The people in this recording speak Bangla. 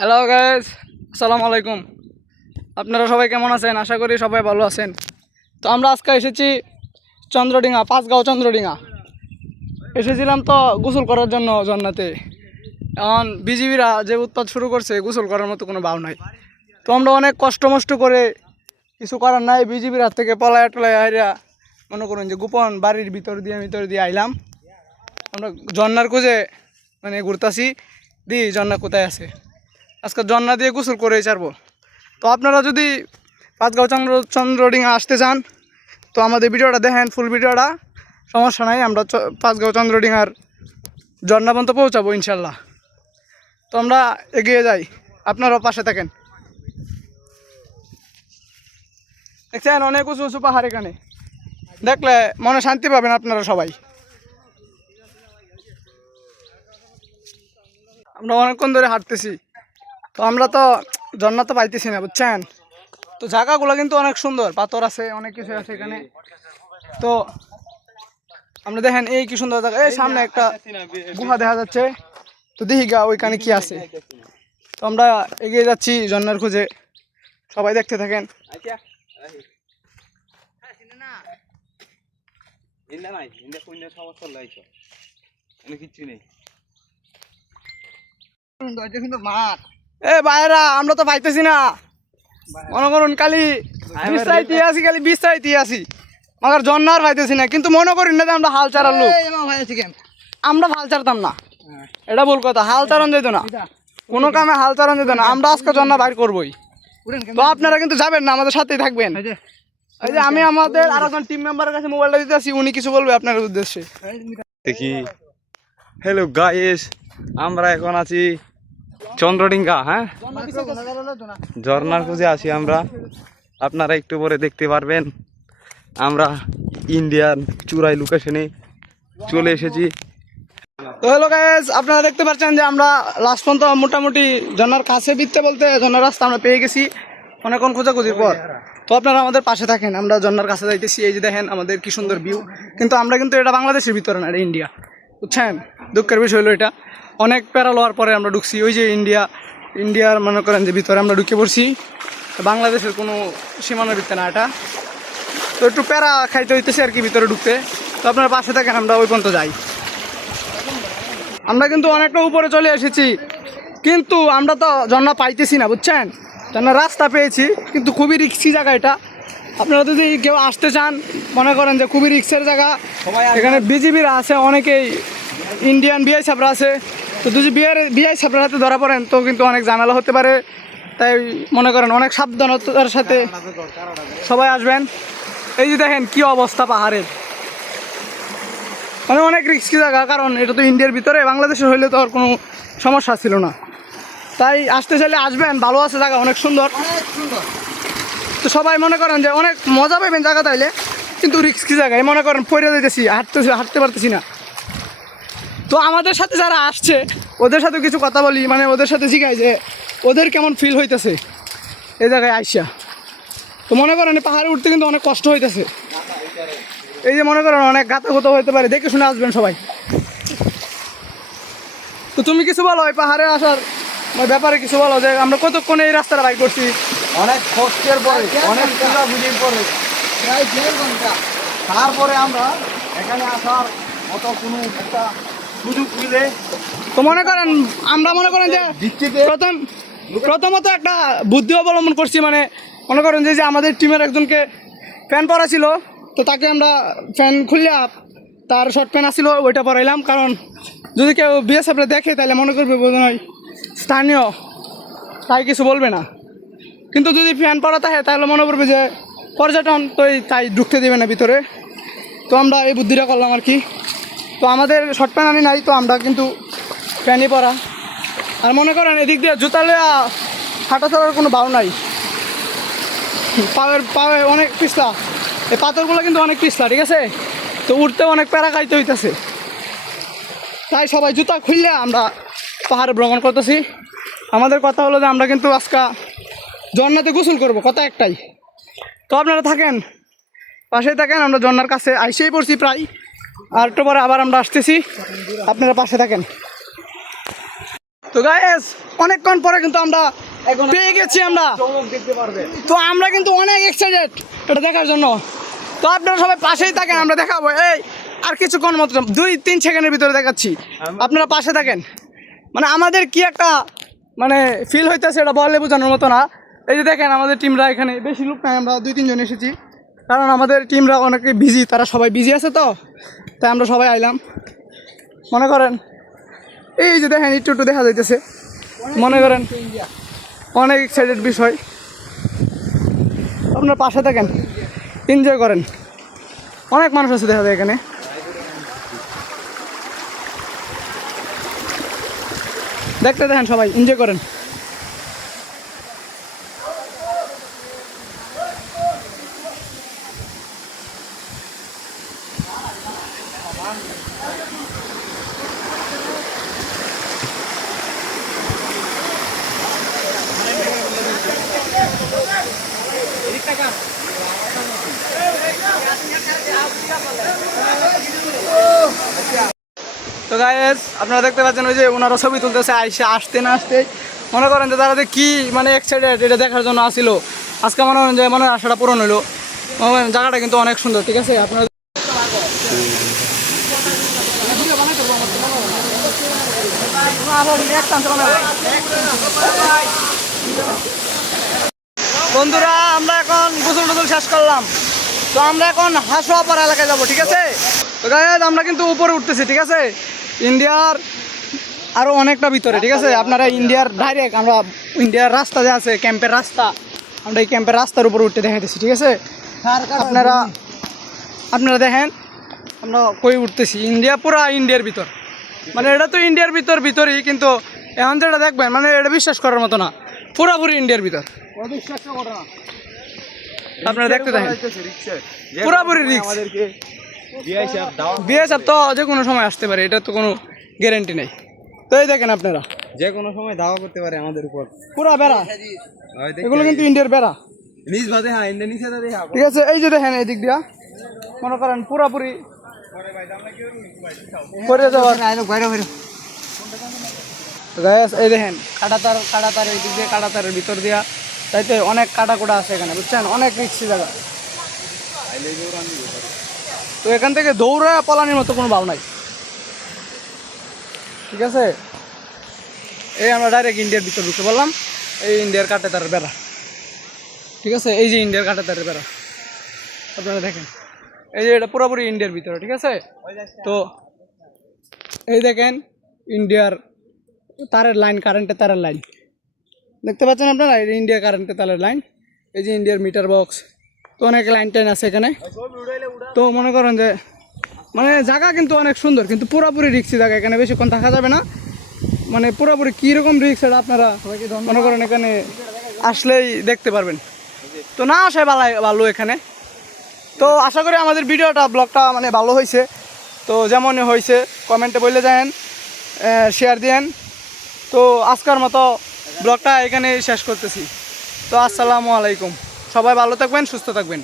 হ্যালো গাইস, আসসালামু আলাইকুম। আপনারা সবাই কেমন আছেন? আশা করি সবাই ভালো আছেন। তো আমরা আজকে এসেছি চন্দ্রডিঙা, পাঁচগাঁও চন্দ্রডিঙা এসেছিলাম তো গোসল করার জন্য জন্নাতে। এখন বিজিবিরা যে উৎপাত শুরু করছে, গোসল করার মতো কোনো ভাব নাই। তো আমরা অনেক কষ্ট মষ্ট করে, কিছু করার নাই, বিজিবির হাত থেকে পলায়া টলায়া হাইরা মনে করুন যে গোপন বাড়ির ভিতর দিয়ে আইলাম। আমরা জন্নার খুঁজে মানে ঘুরতাছি, দি জন্না কোথায় আছে। আজকে জন্না দিয়ে গোসল করে ছাড়বো। তো আপনারা যদি পাঁচগাঁও চন্দ্রডিঙা আসতে চান তো আমাদের ভিডিওটা দেখেন, ফুল ভিডিওটা, সমস্যা নাই। আমরা পাঁচগাঁও চন্দ্রডিঙার জন্না পর্যন্ত পৌঁছাবো ইনশাল্লাহ। তো আমরা এগিয়ে যাই, আপনারাও পাশে থাকেন। দেখছেন অনেক উঁচু উঁচু পাহাড়, এখানে দেখলে মনে শান্তি পাবেন আপনারা সবাই। আমরা অনেকক্ষণ ধরে হাঁটতেছি, তো আমরা তো ঝর্ণা তো পাইতেছি না, বুঝছেন। তো জায়গাগুলো কিন্তু অনেক সুন্দর, পাথর আছে, অনেক কিছু আছে এখানে। তো আমরা দেখেন এই কি সুন্দর জায়গা, এই সামনে একটা গুহা দেখা যাচ্ছে। তো দেখি গা ওইখানে কি আছে। তো আমরা এগিয়ে যাচ্ছি ঝর্ণার খুঁজে, সবাই দেখতে থাকেন। এ ভাইরা, আমরা তো পাইতেছি না, মনে করুন খালি বিশ্রাইতে আছি, মাগার জন্নার পাইতেছি না। কিন্তু মনে করি না যে আমরা হাল চারার লোক, আমরা হাল ছাড়তাম না, এটা ভুল কথা। হাল চারান যেত না, কোনো কামে হাল চারান যেত না। আমরা আজকে জন্না বাইর করবোই। তো আপনারা কিন্তু যাবেন না, আমাদের সাথেই থাকবেন। এই যে আমি আমাদের আর একজন টিম মেম্বারের কাছে মোবাইলটা দিতে আসি, উনি কিছু বলবে আপনার উদ্দেশ্যে। দেখি। হ্যালো গাইস, আমরা এখন আছি চন্দ্রডিঙ্গা। হ্যাঁ, ঝর্ণার খুঁজে আছি আমরা। আপনারা একটু পরে দেখতে পারবেন আমরা ইন্ডিয়ান চূড়াই লোকেশনে চলে এসেছি। তো হ্যালো গাইস, আপনারা দেখতে পাচ্ছেন যে আমরা লাস্ট পর্যন্ত মোটামুটি ঝর্ণার কাছে বিতে বলতে ঝর্ণার রাস্তা আমরা পেয়ে গেছি অনেকক্ষণ খোঁজাখুঁজির পর। তো আপনারা আমাদের পাশে থাকেন, আমরা ঝর্ণার কাছে যাইতেছি। এই যে দেখেন আমাদের কি সুন্দর ভিউ। কিন্তু আমরা কিন্তু এটা বাংলাদেশের ভিতরে না, এটা ইন্ডিয়া, বুঝছেন। দুঃখের বিষয় হলো এটা, অনেক প্যারা লওয়ার পরে আমরা ঢুকছি। ওই যে ইন্ডিয়ার মনে করেন যে ভিতরে আমরা ঢুকে পড়ছি, বাংলাদেশের কোনো সীমানার ভিতরে না এটা। তো একটু প্যারা খাইতে হইতেছে আর কি ভিতরে ঢুকতে। তো আপনারা পাশে থাকেন, আমরা ওই পর্যন্ত যাই। আমরা কিন্তু অনেকটা উপরে চলে এসেছি, কিন্তু আমরা তো ঝর্ণা পাইতেছি না, বুঝছেন। ঝর্ণার রাস্তা পেয়েছি, কিন্তু খুবই রিক্সি জায়গা এটা। আপনারা যদি কেউ আসতে চান, মনে করেন যে খুবই রিক্সের জায়গা। এখানে বিজিবিরা আছে, অনেকেই ইন্ডিয়ান বিআই সাবরা আছে। তো যদি বিআই সাবরার হাতে ধরা পড়েন তো কিন্তু অনেক ঝামেলা হতে পারে। তাই মনে করেন অনেক সাবধানতার সাথে সবাই আসবেন। এই যে দেখেন কি অবস্থা পাহাড়ের, মানে অনেক রিস্কি জায়গা। কারণ এটা তো ইন্ডিয়ার ভিতরে, বাংলাদেশের হইলে তো আর কোনো সমস্যা ছিল না। তাই আসতে চাইলে আসবেন, ভালো আছে জায়গা, অনেক সুন্দর। তো সবাই মনে করেন যে অনেক মজা পাবেন জায়গা তাইলে, কিন্তু রিস্কি জায়গায় মনে করেন পড়ে যেতেছি, হাঁটতে পারতেছি না। তো আমাদের সাথে যারা আসছে ওদের সাথে কিছু কথা বলি, মানে ওদের সাথে শিখাই যে ওদের কেমন ফিল হইতেছে এই জায়গায় আইসা। তো মনে করেন পাহাড়ে উঠতে কিন্তু অনেক কষ্ট হইতেছে। এই যে মনে করেন অনেক গাতাগত হইতে পারে, দেখে শুনে আসবেন সবাই। তো তুমি কিছু বলো এই পাহাড়ে আসার ব্যাপারে, কিছু বলো যে আমরা কতক্ষণে এই রাস্তাটা বাইক করছি। অনেক কষ্টের পরে, অনেক বুঝির পরে, প্রায় 1.5 ঘন্টা তারপরে আমরা এখানে আসার মতো কোনো একটা সুযোগ মিলে। তো মনে করেন আমরা মনে করেন যে প্রথমত একটা বুদ্ধি অবলম্বন করছি। মানে মনে করেন যে আমাদের টিমের একজনকে ফ্যান পরা ছিল, তো তাকে আমরা ফ্যান খুললে তার শর্ট প্যান্ট আসছিল ওইটা পরাইলাম। কারণ যদি কেউ বিএসএফ দেখে তাহলে মনে করবে বোঝা নয় স্থানীয়, তাই কিছু বলবে না। কিন্তু যদি ফ্যান পরা থাকে তাহলে মনে করবে যে পর্যটন, তো তাই ঢুকতে দেবে না ভিতরে। তো আমরা এই বুদ্ধিটা করলাম আর কি। তো আমাদের শর্ট প্যান্ট আনি নাই, তো আমরা কিন্তু প্যান্টই পরা। আর মনে করেন এদিক দিয়ে জুতা লেয়া হাঁটা চলার কোনো ভাও নাই, পায়ে অনেক পিছলা, এই পাথরগুলো কিন্তু অনেক পিছলা, ঠিক আছে। তো উঠতে অনেক প্যারা খাইতে হইতেছে, তাই সবাই জুতা খুললে আমরা পাহাড়ে ভ্রমণ করতেছি। আমাদের কথা হলো যে আমরা কিন্তু আজকে ঝর্ণাতে গোসল করবো, কথা একটাই। তো আপনারা থাকেন, পাশেই থাকেন, আমরা ঝর্ণার কাছে আইসেই পড়ছি প্রায়। আর একটু পরে আবার আমরা আসতেছি, আপনারা পাশে থাকেন। তো গাইস অনেকক্ষণ পরে কিন্তু আমরা পেয়ে গেছি আমরা। চমক দেখতে পারবে। তো আমরা কিন্তু অনেক এক্সাইটেড এটা দেখার জন্য। তো আপনারা সবাই পাশেই থাকেন, আমরা দেখাবো এই আর কিছুক্ষণ মাত্র 2-3 সেকেন্ডের ভিতরে দেখাচ্ছি, আপনারা পাশে থাকেন। মানে আমাদের কি একটা মানে ফিল হইতেছে এটা বলে বোঝানোর মতো না। এই যে দেখেন আমাদের টিমরা এখানে বেশি লোক নাই, আমরা 2-3 জন এসেছি, কারণ আমাদের টিমরা অনেকে বিজি, তারা সবাই বিজি আছে, তো তাই আমরা সবাই আইলাম। মনে করেন এই যে দেখেন একটু একটু দেখা যাইতেছে, মনে করেন অনেক এক্সাইটেড বিষয়। আপনার পাশে থাকেন, এনজয় করেন, অনেক মানুষ আছে দেখা যায় এখানে। দেখতে দেখেন সবাই এনজয় করেন। তো গাইস আপনারা দেখতে পাচ্ছেন ওই যে ওনারা ছবি তুলতেছে, আসতে না আসতে মনে করেন যে তারা যে কি মানে এক্সাইটেড এটা দেখার জন্য আসিল। আজকে মনে করেন যে মানে আশাটা পূরণ হলো। মনে করেন জায়গাটা কিন্তু অনেক সুন্দর, ঠিক আছে। আপনারা বন্ধুরা আমরা এখন গোসল টোসল শেষ করলাম, তো আমরা এখন হাসোয়াপাড়া এলাকায় যাবো, ঠিক আছে। তো গাইস আমরা কিন্তু উপরে উঠতেছি, ঠিক আছে, ইন্ডিয়ার আরও অনেকটা ভিতরে, ঠিক আছে। আপনারা ইন্ডিয়ার ডাইরেক্ট আমরা ইন্ডিয়ার রাস্তা যে আছে ক্যাম্পের রাস্তা, আমরা এই ক্যাম্পের রাস্তার উপরে উঠতে দেখাইতেছি, ঠিক আছে। আপনারা দেখেন আমরা কই উঠতেছি, ইন্ডিয়া পুরা ইন্ডিয়ার ভিতর, মানে এটা তো ইন্ডিয়ার ভিতরই, কিন্তু এখন যেটা দেখবেন মানে এটা বিশ্বাস করার মতো না, পুরাপুরি ইন্ডিয়ার ভিতর। আপনারা দেখতে দেখেন পুরাপুরি রিস্ক। বিএসএফ তো যে কোনো সময় আসতে পারে, এটা তো কোনো গ্যারান্টি নেই। তো এই দেখেন আপনারা যে কোনো সময় দাওয়া করতে পারে আমাদের উপর। পুরা বেড়া, এগুলো কিন্তু ইন্ডিয়ার বেড়া, নিজ বাদে হ্যাঁ ইন্ডিয়া নিচে দাঁড়িয়ে ঠিক আছে। এই যে দেখেন এই দিক দিয়া মনে করেন পুরাপুরি করে যাওয়ার। গাইস এই দেখেন কাটাতার এই দিক দিয়ে কাটাতারের ভিতর দিয়া তাইতে অনেক কাটাকোটা আছে এখানে, বুঝছেন, অনেক রিক্সি জায়গা। তো এখান থেকে দৌড়ে পলানির মতো কোনো ভাব নাই, ঠিক আছে। এই আমরা ডাইরেক্ট ইন্ডিয়ার ভিতর ঢুকতে বললাম, এই ইন্ডিয়ার কাটাতারের বেড়া, ঠিক আছে। এই যে ইন্ডিয়ার কাটাতারের বেড়া আপনারা দেখেন, এই যে এটা পুরোপুরি ইন্ডিয়ার ভিতরে, ঠিক আছে। তো এই দেখেন ইন্ডিয়ার তারের লাইন, কারেন্টের তারের লাইন দেখতে পাচ্ছেন আপনারা, এই ইন্ডিয়া কারেন্টের তারের লাইন। এই যে ইন্ডিয়ার মিটার বক্স, তো অনেক লাইন টাইন আছে এখানে। তো মনে করেন যে মানে জায়গা কিন্তু অনেক সুন্দর, কিন্তু পুরোপুরি রিক্সি জায়গা, এখানে বেশিক্ষণ থাকা যাবে না। মানে পুরোপুরি কীরকম রিক্স এটা আপনারা মনে করেন এখানে আসলেই দেখতে পারবেন। তো না আসায় ভালো এখানে। তো আশা করি আমাদের ভিডিওটা ব্লগটা মানে ভালো হয়েছে। তো যেমন হয়েছে কমেন্টে বলে যান, শেয়ার দিয়েন। তো আজকের মতো ব্লগটা এখানে শেষ করতেছি। তো আসসালামু আলাইকুম, সবাই ভালো থাকবেন, সুস্থ থাকবেন।